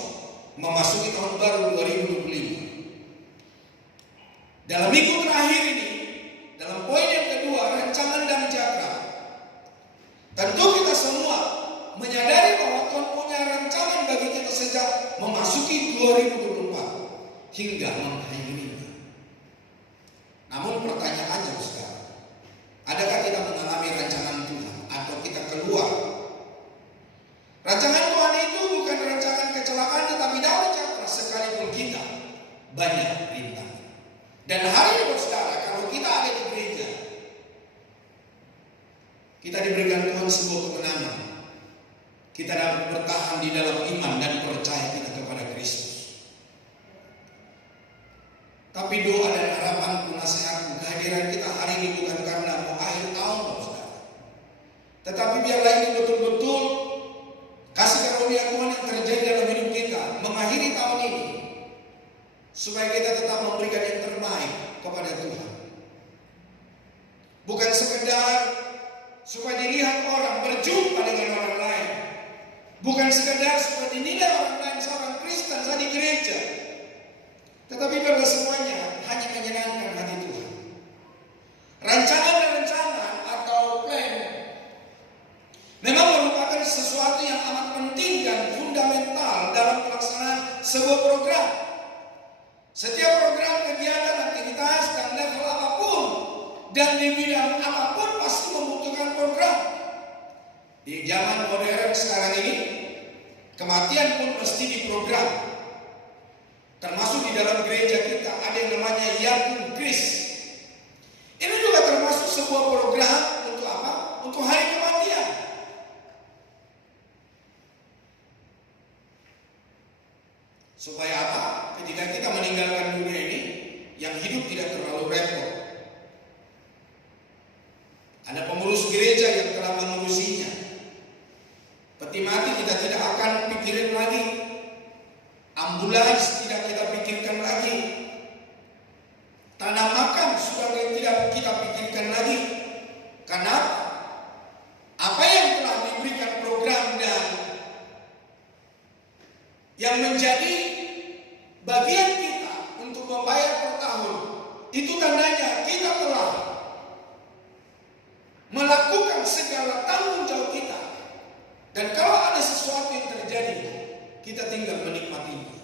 memasuki tahun baru 2025. Dalam minggu terakhir ini, dalam poin yang kedua, rancangan damai sejahtera, tentu kita semua menyadari bahwa Tuhan punya rancangan bagi kita sejak memasuki 2024 hingga mengakhirinya. Namun pertanyaannya sekarang, adakah kita mengalami rancangan Tuhan atau kita keluar? Rancangan Tuhan itu bukan rancangan kecelakaan, tetapi damai sejahtera sekalipun kita banyak rintangan. Dan hari ini saudara, kalau kita ada di gereja, kita diberikan Tuhan sebuah kemenangan. Kita dapat bertahan di dalam iman dan percaya kita kepada Kristus. Tapi doa dan harapanku, nasihatku, kehadiran kita hari ini bukan karena mau akhir tahun, saudara. Tetapi biarlah ini betul-betul kasih karunia Tuhan yang terjadi dalam hidup kita mengakhiri tahun ini, supaya kita tetap memberikan yang terbaik kepada Tuhan. Bukan sekedar supaya dilihat orang, berjumpa dengan orang lain. Bukan sekedar supaya dinilai orang lain seorang Kristen saat di gereja. Tetapi pada semuanya hanya menyenangkan hati Tuhan. Rancangan atau plan memang merupakan sesuatu yang amat penting dan fundamental dalam pelaksanaan sebuah program. Setiap program, kegiatan, aktivitas, dan level apapun dan di bidang apapun pasti membutuhkan program. Di zaman modern sekarang ini, kematian pun mesti diprogram. Termasuk di dalam gereja kita ada yang namanya Yakun Kris. Ini juga termasuk sebuah program untuk apa? Untuk hari kematian. Supaya apa? Ketika kita meninggalkan dunia ini, yang hidup tidak terlalu repot. Ada pengurus gereja yang telah mengurusinya. Peti mati kita tidak akan pikirin lagi. Ambulans tidak kita pikirkan lagi. Tanah makam sudah tidak kita pikirkan lagi. Karena apa yang telah diberikan program dan yang menjadi bagian kita untuk membayar per tahun, itu tandanya kita telah melakukan segala tanggung jawab kita. Dan kalau ada sesuatu yang terjadi, kita tinggal menikmatinya.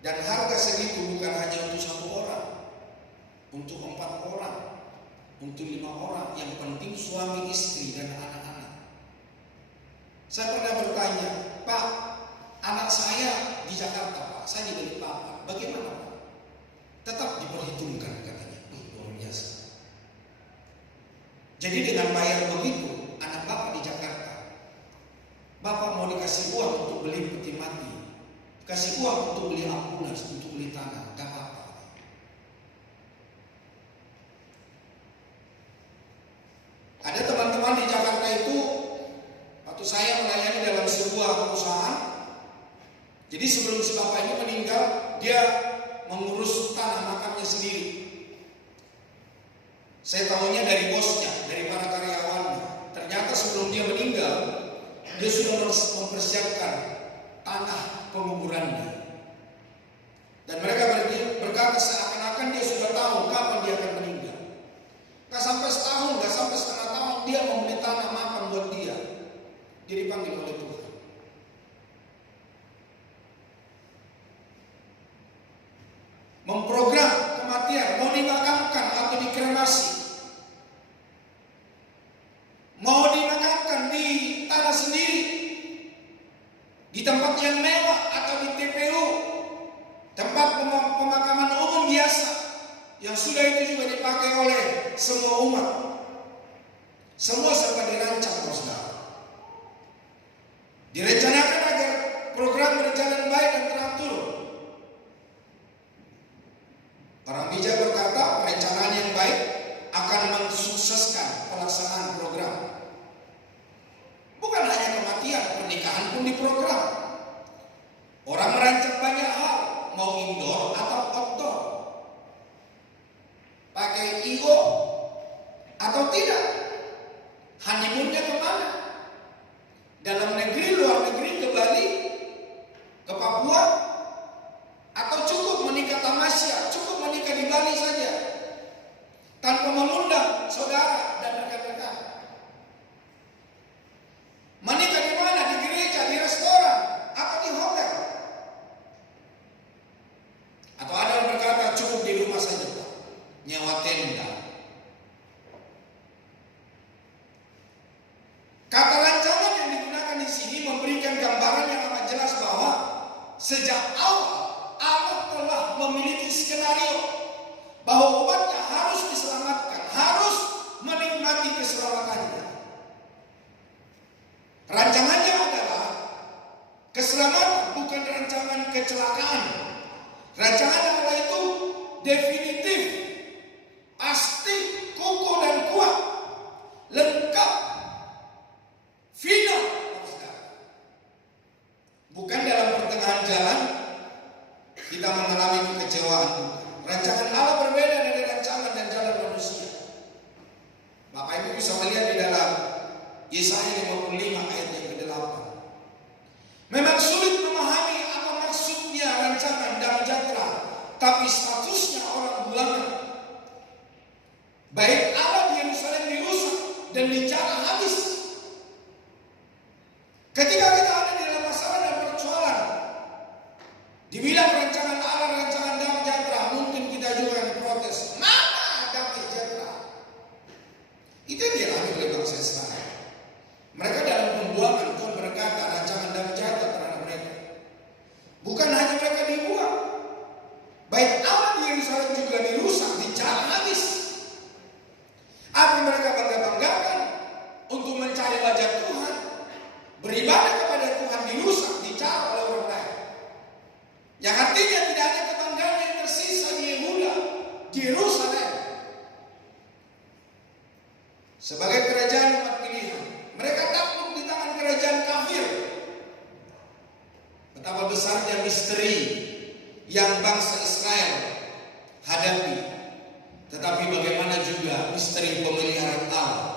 Dan harga segitu bukan hanya untuk 1 orang, untuk 4 orang, untuk 5 orang. Yang penting suami, istri, dan anak-anak. Saya pernah bertanya, Pak, anak saya di Jakarta, Pak, saya di Balikpapan, bagaimana Pak? Tetap diperhitungkan katanya. Luar biasa. Jadi dengan bayar begitu, anak Bapak di Jakarta, Bapak mau dikasih uang untuk beli peti mati, kasih uang untuk beli ambulans, untuk beli tanah, gak apa-apa. Ada teman-teman di Jakarta itu, waktu saya melayani dalam sebuah perusahaan, jadi sebelum si bapak ini meninggal, dia mengurus tanah makamnya sendiri. Saya tahunya dari bosnya, dari para karyawannya. Ternyata sebelum dia meninggal, dia sudah mempersiapkan tanah penguburannya. Dan mereka berkata seakan-akan dia sudah tahu kapan dia akan meninggal. Gak sampai setahun, gak sampai setengah tahun, dia membeli tanah makam buat dia. Dia dipanggil oleh Tuhan. Memprogram kematian, mau dimakamkan atau dikremasi, mau dimakamkan di tanah sendiri, di tempat yang mewah atau di TPU, tempat pemakaman umum biasa, yang sudah itu juga dipakai oleh semua umat. Semua serba dirancang, saudara. Direncanakan agar program berjalan baik dan teratur. Sejak awal Allah telah memiliki skenario bahwa umatnya harus diselamatkan, harus menikmati keselamatannya. Rancangannya adalah keselamatan, bukan rancangan kecelakaan. Rancangan Allah itu definitif, pasti, kokoh dan kuat, lengkap, final. Bukan dalam pertengahan jalan kita mengalami kekecewaan. Rancangan Allah berbeda dari rancangan dan jalan manusia. Bapak Ibu bisa melihat di dalam Yesaya 55 ayat yang ke-8. Memang sulit memahami apa maksudnya rancangan damai sejahtera, tapi statusnya orang buangan. Baik Allah di Yerusalem dirusak dan dicela habis. Ketika kita ada di dalam masalah dan persoalan, dibilang rancangan Allah, rancangan damai sejahtera, mungkin kita juga yang protes. Mana damai sejahtera? Itu yang dialami oleh bangsa Israel. Mereka dalam pembuangan, Tuhan berkata rancangan damai sejahtera terhadap mereka. Bukan hanya mereka dibuang, baik Allah di Yerusalem juga dirusak, dicela habis. Apa yang mereka bangga-banggakan untuk mencari wajah Tuhan, beribadah kepada Tuhan, dirusak, dicela oleh orang lain. Yang artinya tidak ada kebanggaan yang tersisa di Yehuda, di Yerusalem. Sebagai kerajaan umat pilihan, mereka takluk di tangan kerajaan kafir. Betapa besarnya misteri yang bangsa Israel hadapi. Tetapi bagaimana juga misteri pemeliharaan Allah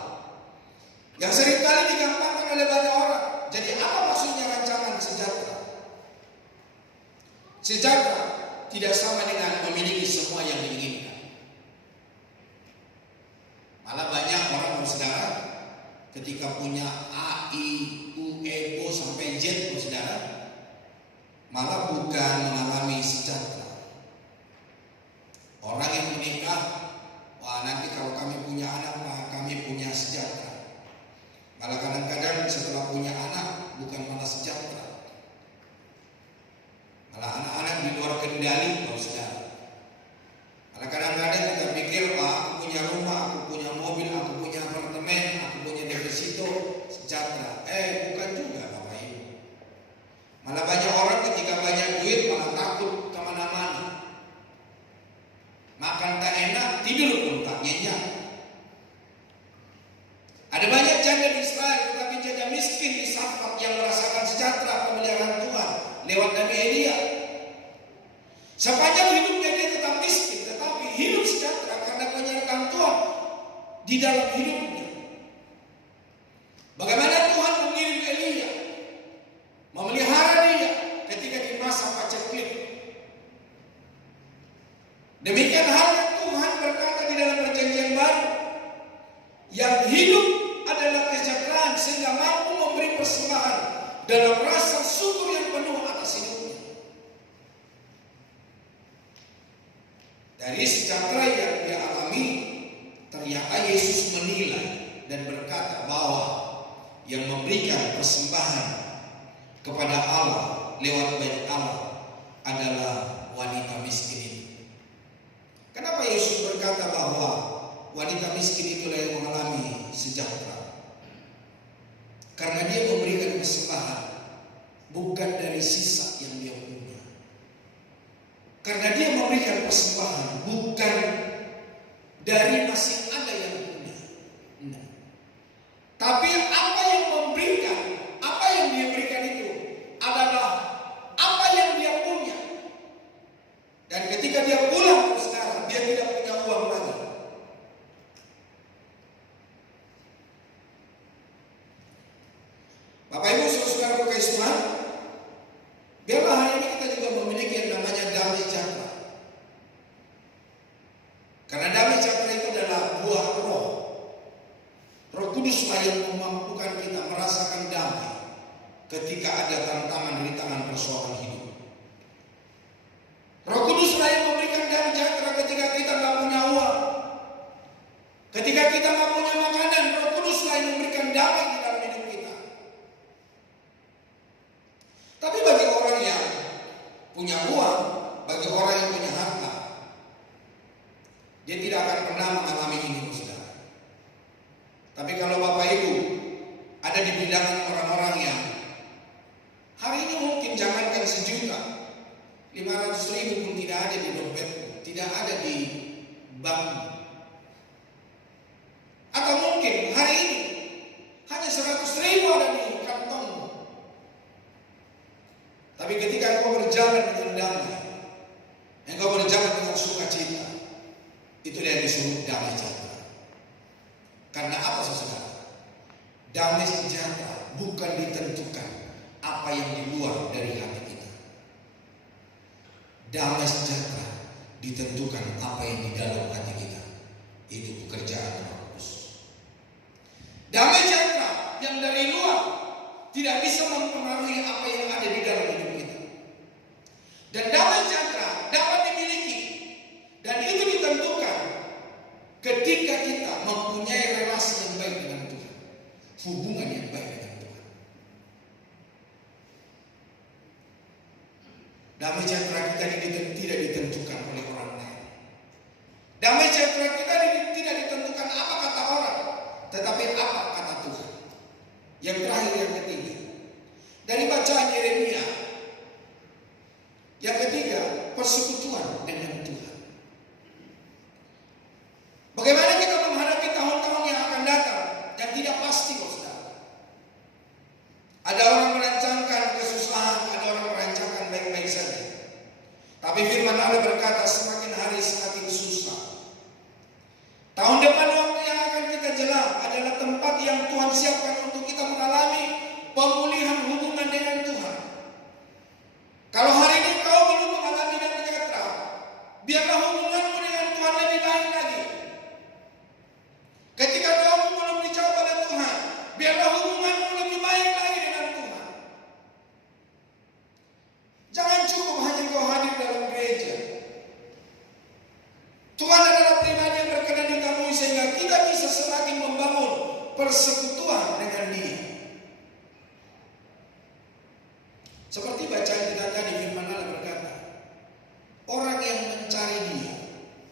yang seringkali digampangkan oleh banyak orang. Jadi apa maksudnya rancangan sejahtera? Sejahtera tidak sama dengan memiliki semua yang diinginkan. Malah banyak orang, saudara, ketika punya A, I, U, E, O sampai Z, saudara, malah bukan mengalami sejahtera. Orang yang menikah, wah nanti kalau kami punya anak, wah kami punya sejahtera. Malah kadang-kadang setelah punya anak, bukan malah sejahtera. Malah anak-anak di luar kendali, saudara. Malah kadang-kadang kita pikir, wah aku punya rumah, aku punya mobil, aku punya apartemen, aku punya deposito, sejahtera. Bukan juga Bapak Ibu. Malah banyak orang ketika banyak duit malah takut kemana-mana. Makan tak enak, tidur pun tak nyenyak. Ada banyak janda di Israel, tetapi janda miskin di Safat yang merasakan sejahtera pemeliharaan Tuhan lewat Nabi Elia. Sepanjang hidupnya dia tetap miskin, tetapi hidup sejahtera karena penyertaan Tuhan di dalam hidupnya. Bagaimana Tuhan mengirim Elia, memelihara dia ketika di masa paceklik. Demikian halnya Tuhan berkata di dalam perjanjian baru, yang hidup adalah kesejahteraan sehingga mampu memberi persembahan dalam rasa syukur yang penuh atas hidupnya. Dari sejahtera yang dia alami, ternyata Yesus menilai dan berkata bahwa yang memberikan persembahan kepada Allah lewat bait Allah adalah wanita miskin itu. Kenapa Yesus berkata bahwa wanita miskin itulah yang mengalami sejahtera? Karena dia memberikan persembahan bukan dari sisa yang dia punya. Karena dia memberikan persembahan bukan dari masih ada yang punya. Nah. Tapi apa yang memberikan, apa yang dia berikan itu adalah apa yang dia punya. Dan ketika dia pulang sekarang, dia tidak punya uang lagi. Bapak Ibu saudara kekasih Tuhan, biarlah hari ini kita juga memiliki yang namanya damai sejahtera. Karena damai sejahtera itu adalah buah roh. Roh Kuduslah yang memampukan kita merasakan damai ketika ada tantangan, rintangan, persoalan hidup. Roh Kuduslah yang memberikan damai sejahtera ketika kita nggak punya uang, ketika kita nggak punya makanan. Roh Kuduslah yang memberikan damai di dalam hidup kita. Tapi bagi orang yang punya uang, bagi orang yang punya harta, dia tidak akan pernah mengalami ini, saudara. Tapi kalau Bapak Ibu ada di bilangan orang-orang yang hari ini mungkin jangankan 1.000.000, 500.000 pun tidak ada di dompetmu, tidak ada di bank, atau mungkin hari ini hanya 100.000 ada di kantongmu. Tapi ketika engkau berjalan dengan damai, engkau berjalan dengan sukacita, itulah yang disebut damai sejahtera. Karena apa, saudara? Damai sejahtera bukan ditentukan apa yang di luar dari hati kita. Damai sejahtera ditentukan apa yang di dalam hati kita. Itu pekerjaan Roh Kudus. Damai sejahtera yang dari luar tidak bisa mempengaruhi apa yang ada di dalam hidup kita. Dan damai sejahtera dapat dimiliki, dan itu ditentukan ketika kita mempunyai relasi yang baik dengan Tuhan, hubungan yang baik dengan Tuhan. Damai sejahtera kita tidak ditentukan oleh orang lain. Damai sejahtera kita tidak ditentukan apa kata orang, tetapi apa kata Tuhan. Yang terakhir, yang ketiga, dari bacaan Yeremia. Yang ketiga, persekutuan dengan Tuhan. Bagaimana kita menghadapi tahun-tahun yang akan datang yang tidak pasti, saudara. Ada orang merancangkan kesusahan, ada orang merancangkan baik-baik saja. Tapi firman Allah berkata, semakin hari semakin susah. Tahun depan waktu yang akan kita jelang adalah tempat yang Tuhan siapkan untuk kita mengalami pemulihan hubungan dengan Tuhan. Kalau hari ini kau belum mengalami damai sejahtera, biarlah hubunganmu dengan Tuhan lebih baik lagi. Ketika kamu belum dicoba oleh Tuhan, biarlah hubunganmu lebih baik lagi dengan Tuhan. Jangan cukup hanya kau hadir dalam gereja. Tuhan adalah pribadi yang berkenan ditemui sehingga kita bisa semakin membangun persekutuan dengan Dia. Seperti bacaan kita tadi, firman Allah berkata, orang yang mencari Dia,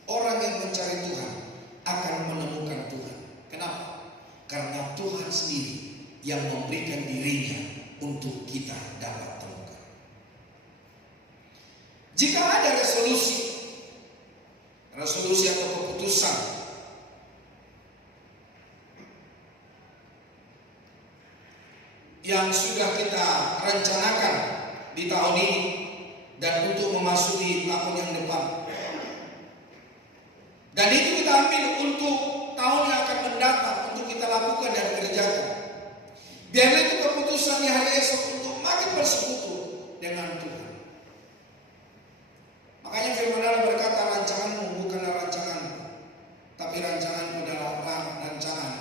orang yang mencari Tuhan akan menemukan Tuhan. Kenapa? Karena Tuhan sendiri yang memberikan dirinya untuk kita dapat temukan. Jika ada resolusi atau keputusan yang sudah kita rencanakan di tahun ini dan untuk memasuki tahun yang depan, dan itu kita ambil untuk tahun yang akan mendatang, untuk kita lakukan dan kerjakan, biarlah itu keputusan di hari esok untuk makin bersekutu dengan Tuhan. Makanya firman Allah berkata, rancanganmu bukanlah rancanganmu, tapi rancanganmu adalah rancangan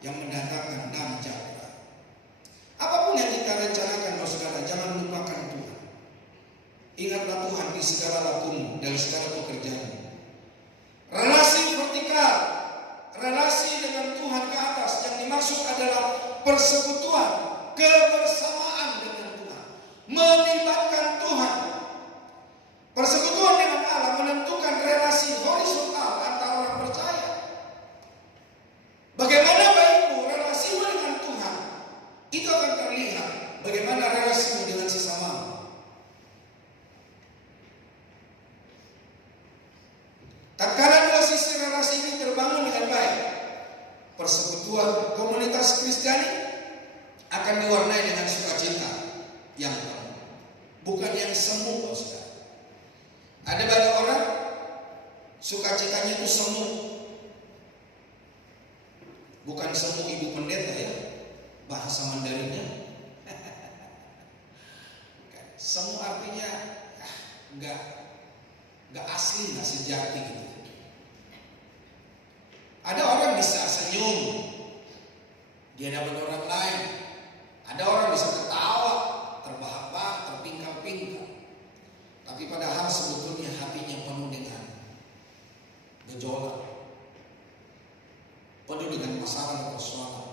yang mendatangkan damai sejahtera. Apapun yang kita rencanakan, saudara, jangan lupakan Tuhan. Ingatlah Tuhan di segala lakumu dan segala pekerjaanmu. Relasi vertikal, relasi dengan Tuhan ke atas, yang dimaksud adalah persekutuan, kebersamaan dengan Tuhan, melibatkan Tuhan. Persekutuan dengan Allah menentukan relasi horizontal antara orang percaya. Bagaimana baikmu relasimu dengan Tuhan, itu akan terlihat bagaimana relasimu dengan sesamamu. Tatkala dua sisi relasi ini terbangun dengan baik, persekutuan komunitas Kristiani akan diwarnai dengan sukacita yang penuh, bukan yang semu, saudara. Ada banyak orang sukacitanya itu semu, bukan semu ibu pendeta ya, bahasa Mandarinnya. Semu artinya nggak asli, nggak sejati gitu. Ada orang bisa senyum, dia dapat orang lain. Ada orang bisa ketawa, terbahak-bahak, terpingkal-pingkal. Tapi padahal sebetulnya hatinya penuh dengan gejolak, penuh dengan masalah dan persoalan.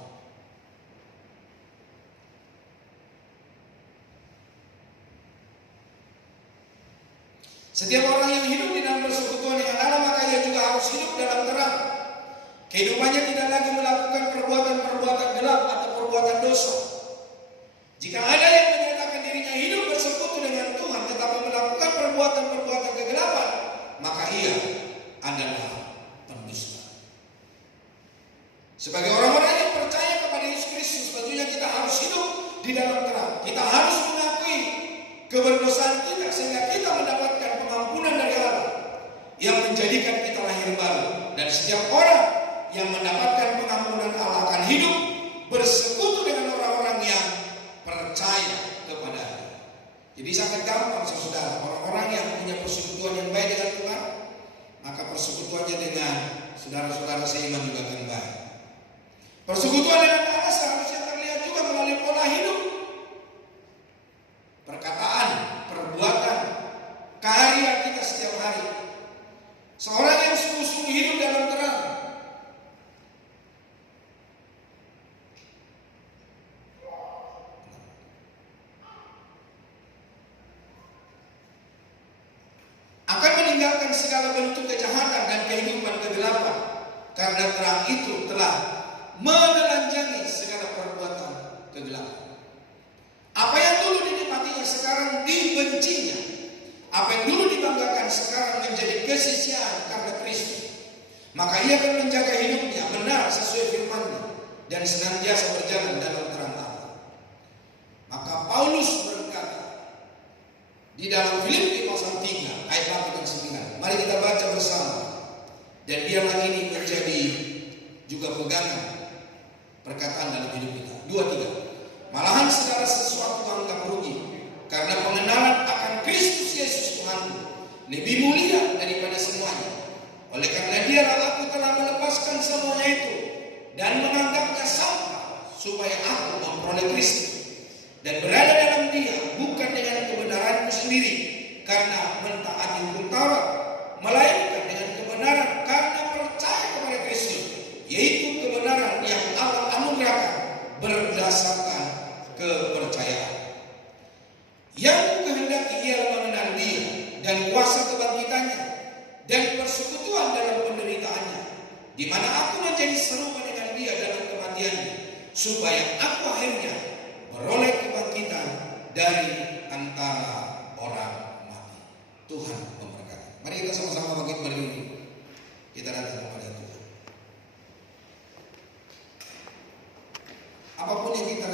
Setiap orang yang hidup di dalam persekutuan dengan Allah, maka ia juga harus hidup dalam terang. Kehidupannya tidak lagi melakukan perbuatan-perbuatan gelap atau perbuatan dosa. Jika ada yang menyatakan dirinya hidup bersekutu dengan Tuhan tetapi melakukan perbuatan-perbuatan kegelapan, maka ia adalah pendusta. Sebagai orang-orang yang percaya kepada Yesus Kristus, tentunya kita harus hidup di dalam terang. Kita harus mengakui keberdosaan kita sehingga kita mendapatkan pengampunan dari Allah yang menjadikan kita lahir baru. Dan setiap orang yang mendapatkan pengampunan Allah akan hidup bersekutu dengan orang-orang yang percaya kepada Allah. Jadi sangat gampang saudara, orang-orang yang punya persekutuan yang baik dengan Tuhan, maka persekutuannya dengan saudara-saudara seiman juga akan baik. Persekutuan dengan Allah seharusnya terlihat juga melalui pola hidup, perkataan, perbuatan, karya kita setiap hari. Seorang yang sungguh-sungguh hidup dalam terang akan meninggalkan segala bentuk kejahatan dan kehidupan kegelapan, karena terang itu telah menelanjangi segala perbuatan kegelapan. Apa yang dulu dinikmatinya sekarang dibencinya. Apa yang dulu dibanggakan sekarang menjadi kesia-siaan karena Kristus. Maka ia akan menjaga hidupnya benar sesuai firman-Nya dan senantiasa berjalan dalam terang Allah. Maka Paulus berkata di dalam Filipi pasal 3 ayat 8 dan 9. Mari kita baca bersama. Dan biarlah ini menjadi juga pegangan perkataan dalam hidup kita. 2, 3. Malahan segala sesuatu anggap rugi karena pengenalan akan Kristus Yesus Tuhanku lebih mulia daripada semuanya. Oleh karena Dialah aku telah melepaskan semuanya itu dan menganggapnya sampah supaya aku memperoleh Kristus dan berada dalam Dia bukan dengan kebenaranku sendiri karena mentaati hukum Taurat, melainkan dengan kebenaran karena percaya kepada Kristus, yaitu kebenaran yang Allah anugerahkan berdasarkan kepercayaan. Yang kehendaki ialah mengenal Dia dan kuasa kebangkitannya dan persekutuan dalam penderitaannya, di mana aku menjadi serupa dengan Dia dalam kematiannya, supaya aku akhirnya beroleh kebangkitan dari antara orang mati. Tuhan memberkati. Mari kita sama-sama bangkit berdiri. Kita datang kepada Tuhan. Apapun yang kita